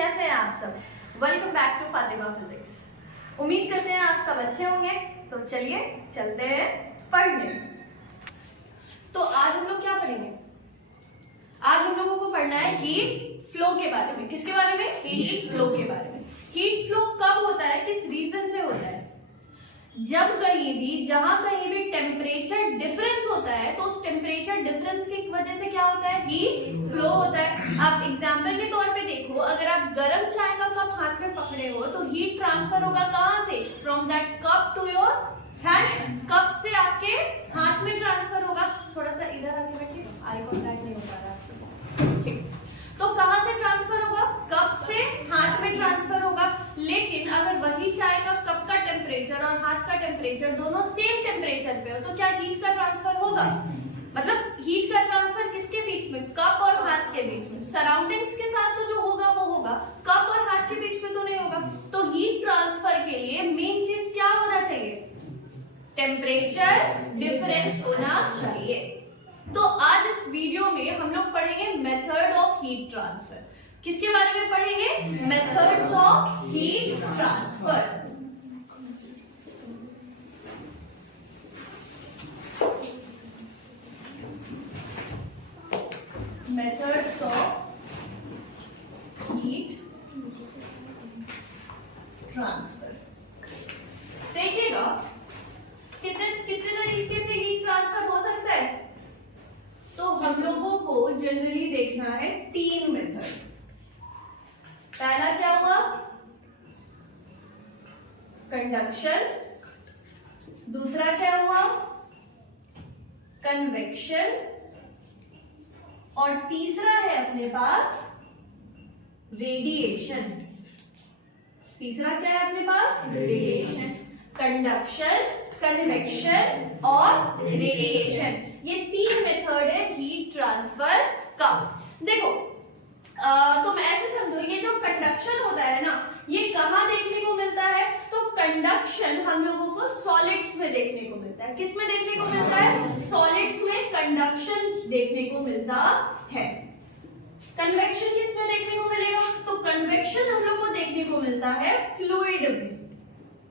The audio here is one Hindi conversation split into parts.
कैसे हैं आप सब? Welcome back to Fatima physics. उम्मीद करते हैं आप सब अच्छे होंगे। तो चलिए चलते हैं पढ़ने। तो आज हम लोग क्या पढ़ेंगे? आज हम लोगों को पढ़ना है हीट फ्लो के बारे में। किसके बारे में? हीट फ्लो के बारे में। हीट फ्लो कब होता है, किस रीजन से होता है? जब कहीं भी, जहां कहीं भी टेम्परेचर डिफरेंस होता है तो उस टेम्परेचर डिफरेंस की वजह से क्या होता है? हीट फ्लो होता है। आप एग्जांपल के तौर पे देखो, अगर आप गर्म चाय का कप हाथ में पकड़े हो तो हीट ट्रांसफर होगा कहां से? From that cup to your hand. Cup से आपके हाथ में ट्रांसफर होगा। थोड़ा सा इधर आके बैठिए, आई कांटेक्ट नहीं हो पा रहा आपसे। ठीक, तो कहां से ट्रांसफर होगा? कप से हाथ में ट्रांसफर होगा। लेकिन अगर वही चाय का कप का टेम्परेचर और हाथ का टेम्परेचर दोनों सेम टेम्परेचर पे हो तो क्या हीट का ट्रांसफर होगा? मतलब हीट का ट्रांसफर किसके बीच में? कप और हाथ के बीच में। सराउंडिंग्स के साथ तो जो होगा वो होगा, कप और हाथ के बीच में तो नहीं होगा। तो हीट ट्रांसफर के लिए मेन चीज क्या होना चाहिए? टेम्परेचर डिफरेंस होना चाहिए। तो आज इस वीडियो में हम लोग पढ़ेंगे मेथड ऑफ हीट ट्रांसफर। किसके बारे में पढ़ेंगे? Methods of heat transfer. Methods of heat transfer. देखिएगा कितने तरीके से हीट ट्रांसफर हो सकता है। तो हम लोगों को जनरली देखना है तीन मेथड। पहला क्या हुआ? कंडक्शन। दूसरा क्या हुआ? कन्वेक्शन। और तीसरा है अपने पास रेडिएशन। तीसरा क्या है अपने पास? रेडिएशन। कंडक्शन, कन्वेक्शन और रेडिएशन, ये तीन मेथड है हीट ट्रांसफर का। देखो तुम ऐसे समझो, ये जो कंडक्शन होता है ना, ये कहां देखने को मिलता है? तो कंडक्शन हम लोगों को सॉलिड्स में देखने को मिलता है। किस में देखने को मिलता है? सॉलिड्स में कंडक्शन देखने को मिलता है। कन्वेक्शन किस में देखने को मिलेगा? तो कन्वेक्शन हम लोग को देखने को मिलता है फ्लूइड में।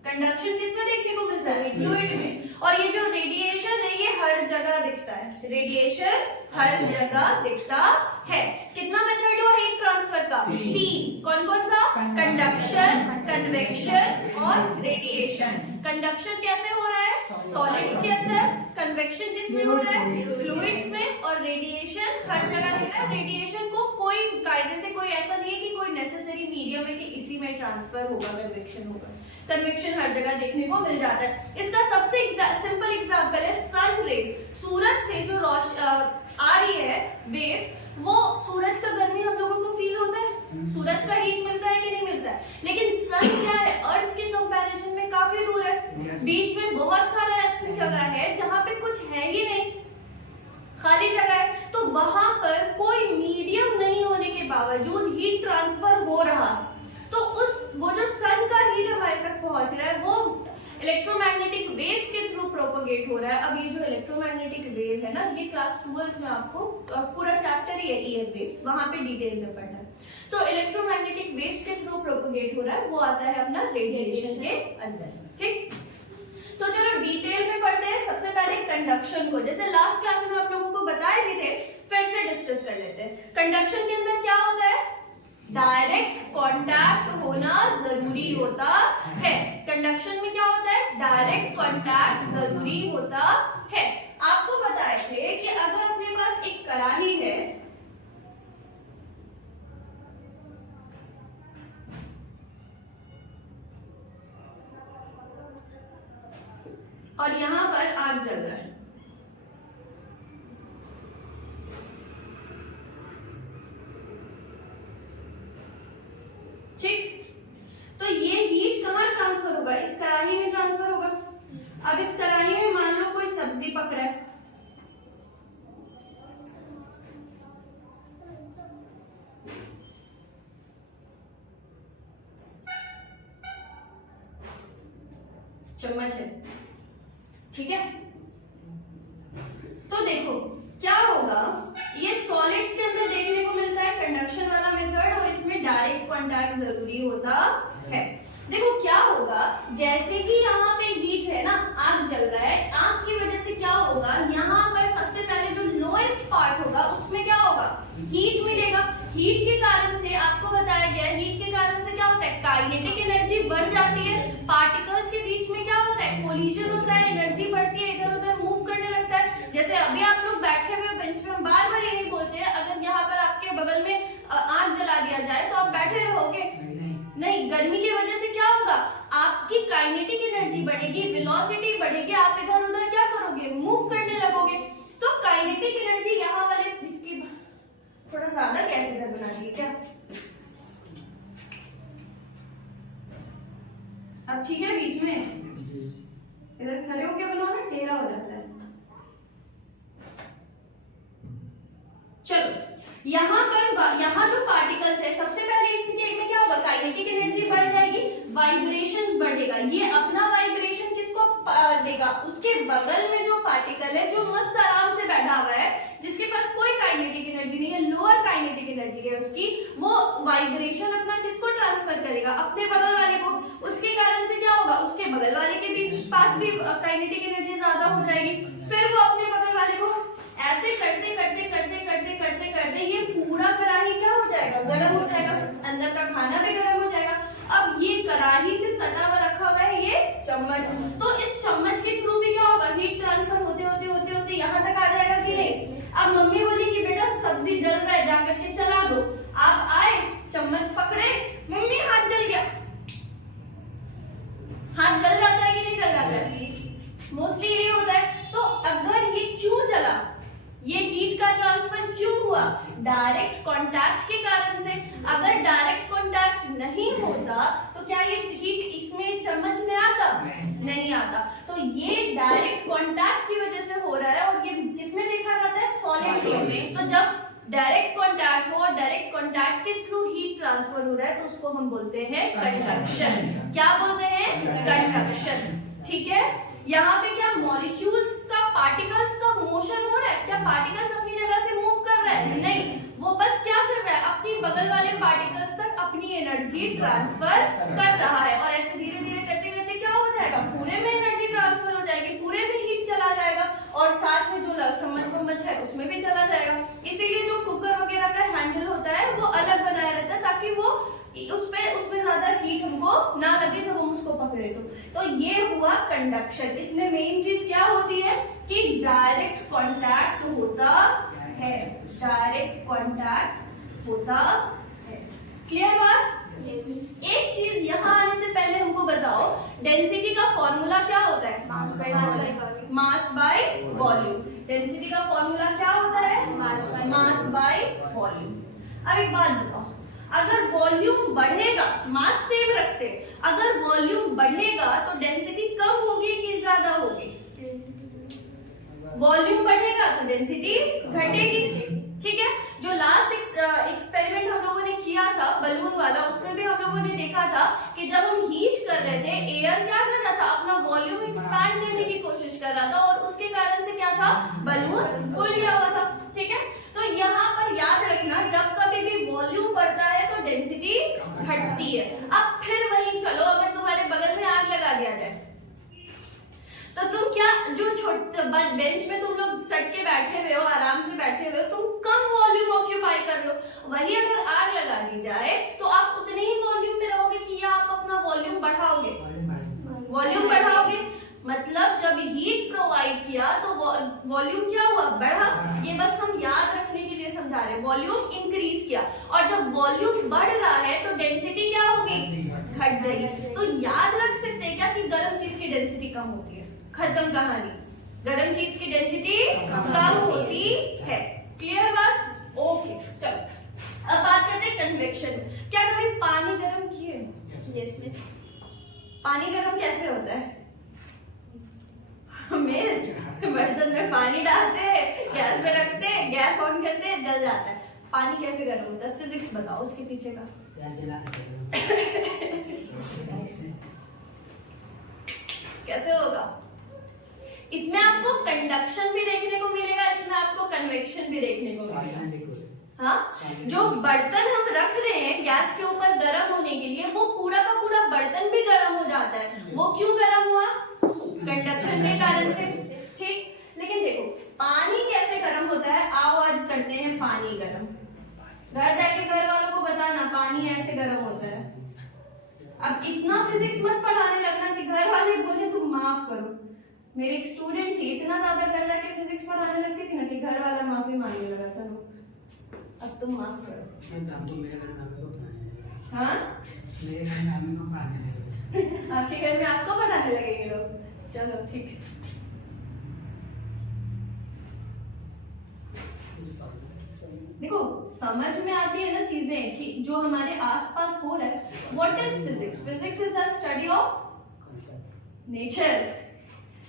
कंडक्शन किस में देखने को मिलता है? फ्लूइड में। और ये जो रेडिएशन है ये हर जगह दिखता है। रेडिएशन हर जगह दिखता है। कितना मेथड हुआ हीट ट्रांसफर का? तीन। कौन कौन सा? कंडक्शन, कन्वेक्शन और रेडिएशन। कंडक्शन कैसे हो रहा है? सॉलिड्स के अंदर। कन्वेक्शन किस में हो रहा है? फ्लूइड्स में। और रेडिएशन हर जगह दिख रहा है। रेडिएशन को कोई कायदे से कोई ऐसा नहीं है कि कोई नेसेसरी मीडियम है कि इसी में ट्रांसफर होगा, कन्वेक्शन होगा। कन्वेक्शन हर जगह देखने को मिल जाता है। इसका सबसे सिंपल एग्जांपल है सन रेज। सूरज से जो आ रही है वेव, वो सूरज का गर्मी हम लोगों को फील होता है। सूरज का हीट मिलता है कि नहीं मिलता है? लेकिन सन क्या है? अर्थ के कंपैरिजन में काफी दूर है। बीच में बहुत सारा ऐसी जगह है जहां पे कुछ है ही नहीं, खाली जगह है। तो वहां पर कोई मीडियम नहीं होने के बावजूद हीट ट्रांसफर हो रहा। तो वो जो सन का हीट हमारे तक पहुंच रहा है वो इलेक्ट्रोमैग्नेटिक वेव्स के थ्रू प्रोपगेट हो रहा है। अब ये जो इलेक्ट्रोमैग्नेटिक वेव है ना, ये क्लास 12 में आपको पूरा चैप्टर ही है ईएम वेव्स, वहां पे डिटेल में पढ़ना है। तो इलेक्ट्रोमैग्नेटिक वेव्स के थ्रू प्रोपगेट हो रहा है, वो आता है अपना रेडिएशन के अंदर। ठीक, तो चलो डिटेल में पढ़ते हैं। सबसे पहले कंडक्शन को, जैसे लास्ट क्लास में आप लोगों को बताए भी थे, फिर से डिस्कस कर लेते हैं। कंडक्शन के अंदर क्या होता है? डायरेक्ट कांटेक्ट होना जरूरी होता है। कंडक्शन में क्या होता है? डायरेक्ट कांटेक्ट जरूरी होता है। आपको बताए थे कि अगर अपने पास एक कढ़ाई है, और यहां पर आग जल रहा है, ठीक, तो ये हीट कहां ट्रांसफर होगा? इस कढ़ाई में ट्रांसफर होगा। अब इस कढ़ाई में मान लो कोई सब्जी पकड़ा है, चम्मच है, ठीक है। तो देखो क्या होगा, ये सॉलिड्स के अंदर देखने को मिलता है कंडक्शन वाला मेथड, और इसमें डायरेक्ट कांटेक्ट कॉन्टैक्ट जरूरी होता है। देखो क्या होगा, जैसे कि यहाँ पे हीट है ना, आग जल रहा है, आग की वजह से क्या होगा, यहाँ पर सबसे पहले जो लोएस्ट पार्ट होगा उसमें क्या होगा, हीट मिलेगा। हीट के कारण से आपको बताया गया, हीट के कारण से क्या होता है, काइनेटिक एनर्जी बढ़ जाती है। पार्टिकल्स के बीच में क्या होता है, कोलिजन होता है, एनर्जी बढ़ती है, इधर उधर मूव करने लगता है। जैसे अभी आप लोग बैठे हुए बेंच में, बार बार यही बोलते हैं, अगर यहाँ पर आपके बगल में आग जला दिया जाए तो आप बैठे रहोगे? नहीं, गर्मी की वजह से क्या होगा, आपकी काइनेटिक एनर्जी बढ़ेगी, वेलोसिटी बढ़ेगी, आप इधर उधर क्या करोगे, मूव करने लगोगे। तो काइनेटिक एनर्जी यहाँ वाले, इसकी थोड़ा ज्यादा कैसे इधर बना दिए क्या, अब ठीक है, बीच में इधर खड़े होके बनाओ ना, टेढ़ा हो जाता है। चलो यहाँ पर, यहाँ जो पार्टिकल्स है, सबसे पहले इसके में क्या होगा, काइनेटिक एनर्जी बढ़ जाएगी, वाइब्रेशंस बढ़ेगा। ये अपना वाइब्रेशन किसको देगा, उसके बगल में जो पार्टिकल है, जो मस्त आराम से बैठा हुआ है, जिसके पास कोई काइनेटिक एनर्जी नहीं है, लोअर काइनेटिक एनर्जी है उसकी, वो वाइब्रेशन अपना किसको ट्रांसफर करेगा, अपने बगल वाले को। उसके कारण से क्या होगा, उसके बगल वाले के बीच पास भी काइनेटिक एनर्जी ज्यादा हो जाएगी, फिर वो अपने बगल वाले को, ऐसे करते करते करते करते करते करते ये पूरा कढ़ाई क्या हो जाएगा, गर्म हो जाएगा, अंदर का खाना भी गर्म हो जाएगा। अब ये कढ़ाई से सटा हुआ रखा हुआ है ये चम्मच, तो इस चम्मच के थ्रू भी क्या होगा, हीट ट्रांसफर होते होते होते होते यहाँ तक आ जाएगा कि नहीं। अब मम्मी बोली कि बेटा सब्जी जल रहा है, जा करके चला दो। आप आए, चम्मच पकड़े, मम्मी हाथ जल गया। हाथ जल जाता है कि नहीं जल जाता है, मोस्टली यही होता है। तो अगर ये क्यों जला, ये हीट का ट्रांसफर क्यों हुआ, डायरेक्ट कांटेक्ट के कारण से। अगर डायरेक्ट कांटेक्ट नहीं होता तो क्या ये हीट इसमें चम्मच में आता, नहीं आता। तो ये डायरेक्ट कांटेक्ट की वजह से हो रहा है, और ये किसमें देखा जाता है, सॉलिड स्टेट में। तो जब डायरेक्ट कांटेक्ट हो और डायरेक्ट कांटेक्ट के थ्रू हीट ट्रांसफर हो रहा है, तो उसको हम बोलते हैं कंडक्शन। क्या बोलते हैं, कंडक्शन। ठीक है, यहाँ पे क्या मॉलिक्यूल्स का, पार्टिकल्स का मोशन हो रहा है, क्या पार्टिकल्स अपनी जगह से मूव कर रहा है, नहीं, वो बस क्या कर रहा है, अपनी बगल वाले पार्टिकल्स तक अपनी एनर्जी ट्रांसफर कर रहा है। और ऐसे धीरे धीरे करते करते क्या हो जाएगा, पूरे में एनर्जी ट्रांसफर हो जाएगी, पूरे में हीट चला जाएगा, और साथ में जो चम्मच वम्मच है उसमें भी चला जाएगा। इसीलिए जो कुकर वगैरह का हैंडल होता है वो अलग बनाया रहता है, ताकि वो उसमें ज्यादा हीट हमको ना लगे जब हम उसको पकड़े। तो ये हुआ कंडक्शन। इसमें मेन चीज क्या होती है कि डायरेक्ट कांटेक्ट होता है, डायरेक्ट कांटेक्ट होता है। क्लियर बात? एक चीज यहाँ आने से पहले हमको बताओ, डेंसिटी का फॉर्मूला क्या होता है, मास बाय वॉल्यूम। डेंसिटी का फॉर्मूला क्या होता है, मास बाय वॉल्यूम। अब एक बात बताओ, अगर वॉल्यूम बढ़ेगा, मास सेम रखते, अगर वॉल्यूम बढ़ेगा तो डेंसिटी कम होगी कि ज्यादा होगी, वॉल्यूम बढ़ेगा तो डेंसिटी घटेगी। ठीक है, जो लास्ट एक्सपेरिमेंट हम लोगों ने किया था बलून वाला, उसमें भी हम लोगों ने देखा था कि जब हम हीट कर रहे थे, एयर क्या कर रहा था, अपना वॉल्यूम एक्सपैंड करने की कोशिश कर रहा था, और उसके कारण से क्या था, बलून फूल गया हुआ था। ठीक है, तो यहाँ पर याद रखना, जब कभी भी वॉल्यूम बढ़ता है तो डेंसिटी घटती है। अब फिर वही चलो, अगर तुम्हारे बगल में आग लगा दिया जाए तो तुम क्या, जो छोटे बेंच में तुम लोग सट के बैठे हुए हो, आराम से बैठे हुए हो, तुम कम वॉल्यूम ऑक्यूपाई कर रहे हो। वही अगर आग लगा दी जाए तो आप उतने ही वॉल्यूम में रहोगे कि या आप अपना वॉल्यूम बढ़ाओगे, वॉल्यूम बढ़ाओगे। मतलब जब हीट प्रोवाइड किया तो वॉल्यूम क्या हुआ, बढ़ा। ये बस हम याद रखने के लिए समझा रहे हैं, वॉल्यूम इंक्रीज किया, और जब वॉल्यूम बढ़ रहा है तो डेंसिटी क्या होगी, घट जाएगी। तो याद रख सकते हैं क्या कि गर्म चीज की डेंसिटी कम होती है, खत्म कहानी, गर्म चीज की डेंसिटी कम होती है। क्लियर बात? ओके, चलो अब बात करते हैं कन्वेक्शन। क्या कभी पानी गर्म किए? Yes miss. पानी गर्म कैसे होता है मिस? बर्तन में पानी डालते हैं, गैस पे रखते हैं, गैस ऑन करते हैं, जल जाता है। पानी कैसे गर्म होता है, फिजिक्स बताओ उसके पीछे का। कैसे होगा? इसमें आपको कंडक्शन भी देखने को मिलेगा, इसमें आपको कन्वेक्शन भी देखने को मिलेगा। हाँ, जो बर्तन हम रख रहे हैं गैस के ऊपर गर्म होने के लिए, वो पूरा का पूरा बर्तन भी गर्म हो जाता है। वो क्यों गर्म हुआ? कंडक्शन के कारण से। ठीक, लेकिन देखो पानी कैसे गर्म होता है? आओ आज करते हैं पानी गर्म। घर जाके घर वालों को बताना पानी ऐसे गर्म होता है। अब इतना फिजिक्स मत पढ़ाने लगना कि घर वाले बोले तुम माफ करो। मेरे एक स्टूडेंट थी, इतना ज्यादा घर जाके फिजिक्स पढ़ाने लगती थी ना कि घर वाला माफी मांगने लगा था। अब तुम माफ करो। हम तो मेरे घर में मम्मी को पढ़ाने लगे। हाँ, मेरे घर में मम्मी को पढ़ाने लगे। आपके घर में आपको पढ़ाने लगेंगे लोग? चलो ठीक है। देखो समझ में आती है ना चीजें कि जो हमारे आसपास हो रहा है। What is physics? Physics is the study of nature.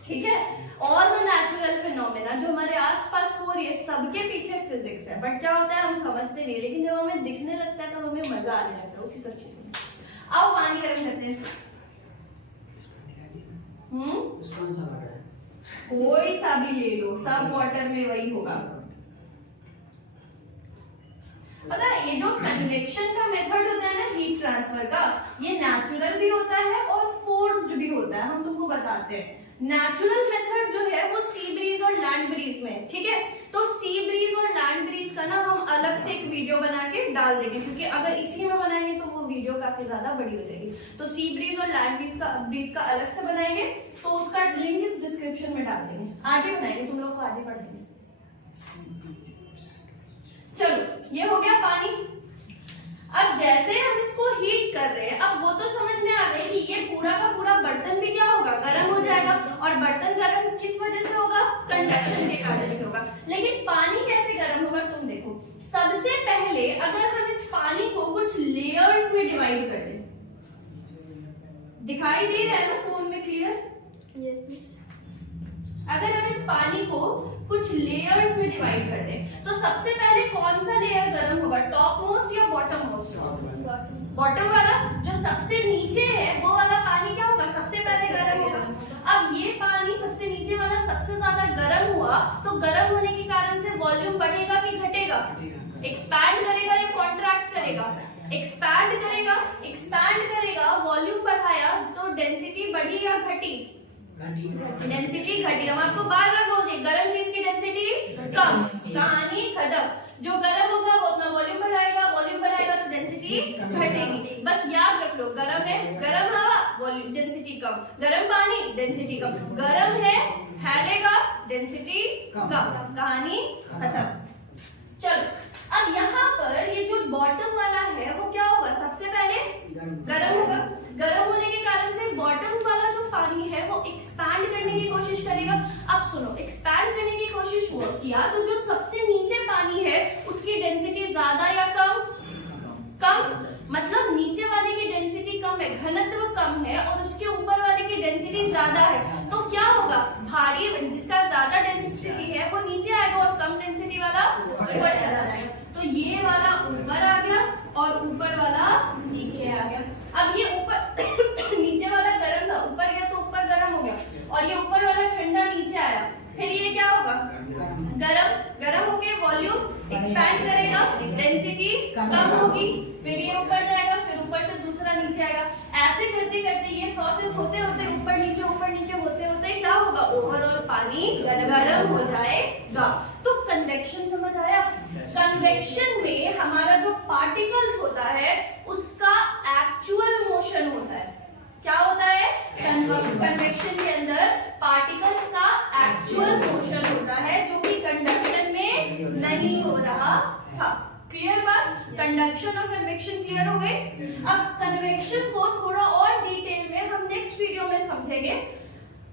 ठीक है, ऑल द नेचुरल फिनोमेना जो हमारे आसपास हो रही है सबके पीछे फिजिक्स है। बट क्या होता है हम समझते नहीं, लेकिन जब हमें दिखने लगता है तो हमें मजा आने लगता है उसी सब चीजों में। आओ पानी गर्म करते हैं। कौन सा वाटर है? कोई सा भी ले लो, सब वाटर में वही होगा। पता है ये जो कन्वेक्शन का मेथड होता है ना हीट ट्रांसफर का, ये नेचुरल भी होता है और फोर्स्ड भी होता है। हम तुमको बताते हैं। नेचुरल मेथड जो है वो सी ब्रीज और लैंड ब्रीज में। ठीक है, तो सी ब्रीज और लैंड ब्रीज का ना हम अलग से एक वीडियो बना के डाल देंगे, क्योंकि अगर इसी में बनाएंगे तो वो वीडियो काफी ज्यादा बड़ी हो जाएगी। तो सी ब्रीज और लैंड ब्रीज का अलग से बनाएंगे, तो उसका लिंक इस डिस्क्रिप्शन में डाल देंगे। आज ही बनाएंगे, तुम लोग को आज ही पढ़ेंगे। चलो ये हो गया पानी। अब जैसे हम इसको हीट कर रहे हैं, अब वो तो समझ में आ गई कि ये पूरा का पूरा बर्तन भी क्या होगा? गर्म हो जाएगा। और बर्तन गर्म किस वजह से होगा? कंडक्शन के कारण से होगा। लेकिन पानी कैसे गर्म होगा? तुम देखो, सबसे पहले अगर हम इस पानी को कुछ लेयर्स में डिवाइड कर दें, दिखाई दे रहा है ना फोन में क्लियर? Yes miss. अगर हम इस पानी को कुछ लेयर्स में डिवाइड कर दें, तो सबसे पहले कौन सा लेयर गर्म होगा? टॉप मोस्ट या बॉटम मोस्ट? बॉटम वाला। जो सबसे नीचे है वो वाला पानी क्या होगा? सबसे पहले गर्म होगा। अब ये पानी सबसे नीचे वाला सबसे ज्यादा गर्म हुआ, तो गर्म होने के कारण से वॉल्यूम बढ़ेगा कि घटेगा? एक्सपैंड करेगा या कॉन्ट्रैक्ट करेगा? एक्सपैंड करेगा। एक्सपैंड करेगा, वॉल्यूम बढ़ाया तो डेंसिटी बढ़ी या घटी? डेंसिटी घटी। हम आपको बार बार बोल दें गर्म चीज की डेंसिटी कम, कहानी खत्म। जो गर्म होगा वो अपना वॉल्यूम बढ़ाएगा, वॉल्यूम बढ़ाएगा तो डेंसिटी घटेगी। बस याद रख लो, गर्म है, गर्म हवा, वॉल्यूम डेंसिटी कम, गर्म पानी डेंसिटी कम, गर्म है फैलेगा, डेंसिटी कम, कहानी खत्म। चलो अब यहाँ पर ये जो बॉटम वाला है वो क्या होगा? सबसे पहले गर्म होगा। गर्म होने के कारण से बॉटम वाला जो पानी है वो एक्सपैंड करने की कोशिश करेगा। अब सुनो, एक्सपैंड करने की कोशिश हुआ किया तो जो सबसे नीचे पानी है उसकी डेंसिटी ज्यादा या कम? कम। मतलब नीचे वाले की डेंसिटी कम है, घनत्व कम है, और उसके ऊपर वाले की डेंसिटी ज्यादा है। तो क्या होगा? भारी जिसका ज्यादा डेंसिटी है वो नीचे आएगा और कम डेंसिटी वाला ऊपर चला जाएगा। तो ये वाला ऊपर आ गया और ऊपर वाला नीचे आ गया। अब ये ऊपर नीचे वाला गर्म था, ऊपर गया तो ऊपर गर्म हो गया, और ये ऊपर वाला ठंडा नीचे आया। फिर ये क्या होगा? गरम होके वॉल्यूम एक्सपैंड करेगा, डेंसिटी कम होगी, फिर ये ऊपर जाएगा, फिर ऊपर से दूसरा नीचे आएगा। ऐसे करते करते ये प्रोसेस होते होते ऊपर नीचे होते होते क्या होगा? ओवरऑल पानी गरम हो जाएगा। तो कन्वेक्शन समझ आया? कन्वेक्शन में हमारा जो पार्टिकल्स होता है उसका एक्चुअल मोशन होता है। क्या होता है? कन्वेक्शन के अंदर पार्टिकल्स का एक्चुअल मोशन होता है, जो कि कंडक्शन में नहीं हो रहा था। क्लियर बात? कंडक्शन और कन्वेक्शन क्लियर हो गए। अब कन्वेक्शन को थोड़ा और डिटेल में हम नेक्स्ट वीडियो में समझेंगे।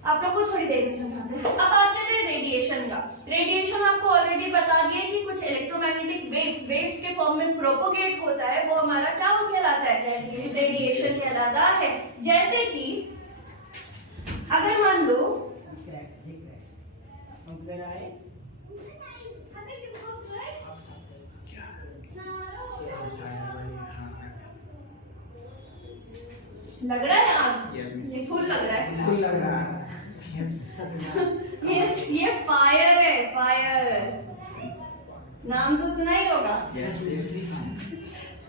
आप लोग को थोड़ी देर में समझाते हैं। अब आते हैं रेडिएशन का। रेडिएशन आपको ऑलरेडी बता दिया कि कुछ इलेक्ट्रोमैग्नेटिक वेव्स के फॉर्म में प्रोपोगेट होता है, वो हमारा क्या कहलाता है? रेडिएशन कहलाता है। जैसे कि अगर मान लो लग रहा है आग? ये फुल लग रहा है। फुल लग रहा है। ये फायर है, फायर। नाम तो सुना ही होगा, Yes, basically fine.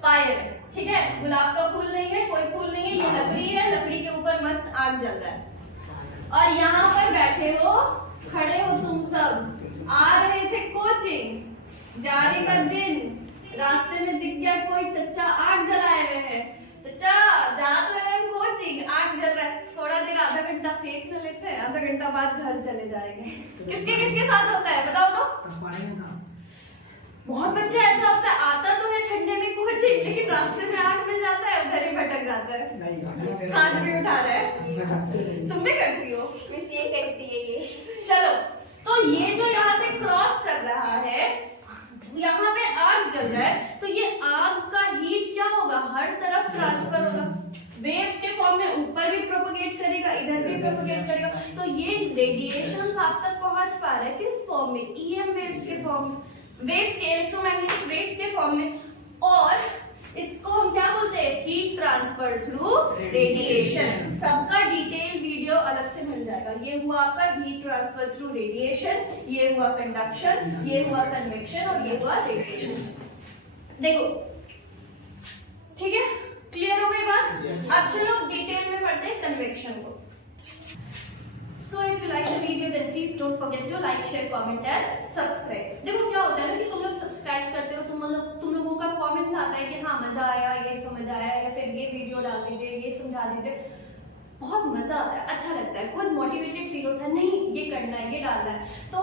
फायर है, ठीक है। गुलाब का फूल नहीं है, कोई फूल नहीं है, ये लकड़ी है, लकड़ी के ऊपर मस्त आग जल रहा है। और यहाँ पर बैठे हो, खड़े हो तुम सब, आ रहे थे कोचिंग, जाने का दिन, रास्ते में दिख गया कोई चच्चा आग जलाए हुए हैं। चच्चा जा तो रहे हैं कोचिंग, आग जल रहा है, थोड़ा देर आधा घंटा सेक न लेते हैं, आधा घंटा बाद घर चले जाएंगे। किसके किसके साथ होता है बताओ तो? तब पढ़ेगा कहाँ? बहुत बच्चे ऐसा होता है, आता तो है ठंडे में कोचिंग, लेकिन रास्ते में आग मिल जाता है, उधर ही भटक जाता है। नहीं, हाथ भी उठा रहा है, तुम भी करती हो? मिस ये करती है ये। चलो, तो ये जो यहाँ से क्रॉस कर रहा है, यहाँ पे आग जल रहा है, तो ये आग का हीट क्या होगा, हर तरफ ट्रांसफर होगा, वेव्स के फॉर्म में ऊपर भी प्रोपोगेट करेगा, इधर भी प्रोपोगेट करेगा। तो ये रेडिएशंस आप तक पहुंच पा रहे हैं किस फॉर्म में, ईएम वेव्स के फॉर्म में, वेव्स के, इलेक्ट्रोमैग्नेटिक वेव्स के फॉर्म में। और इसको हम क्या बोलते हैं, हीट ट्रांसफर थ्रू रेडिएशन। सबका डिटेल वीडियो अलग से मिल जाएगा। ये हुआ आपका हीट ट्रांसफर थ्रू रेडिएशन, ये हुआ कंडक्शन, ये हुआ कन्वेक्शन और ये हुआ रेडिएशन। देखो, ठीक है, क्लियर हो गई बात? अब चलो डिटेल में पढ़ते हैं कन्वेक्शन को। So if you like the video then please don't forget to like, share, comment and subscribe. देखो क्या होता है ना कि तुम लोग सब्सक्राइब करते हो, तुम लोगों का कमेंट्स आता है कि हाँ मजा आया, ये समझ आया, या फिर ये वीडियो डाल दीजिए, ये समझा दीजिए। बहुत मजा आता है, अच्छा लगता है, खुद मोटिवेटेड फील होता है, नहीं ये करना है, ये डालना है। तो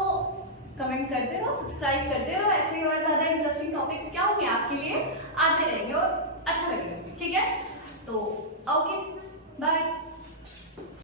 कमेंट करते रहो, सब्सक्राइब करते रहो, ऐसे और ज्यादा इंटरेस्टिंग टॉपिक्स क्या होंगे आपके लिए आते रहेंगे और अच्छा लगेगा, ठीक है? तो ओके, बाय।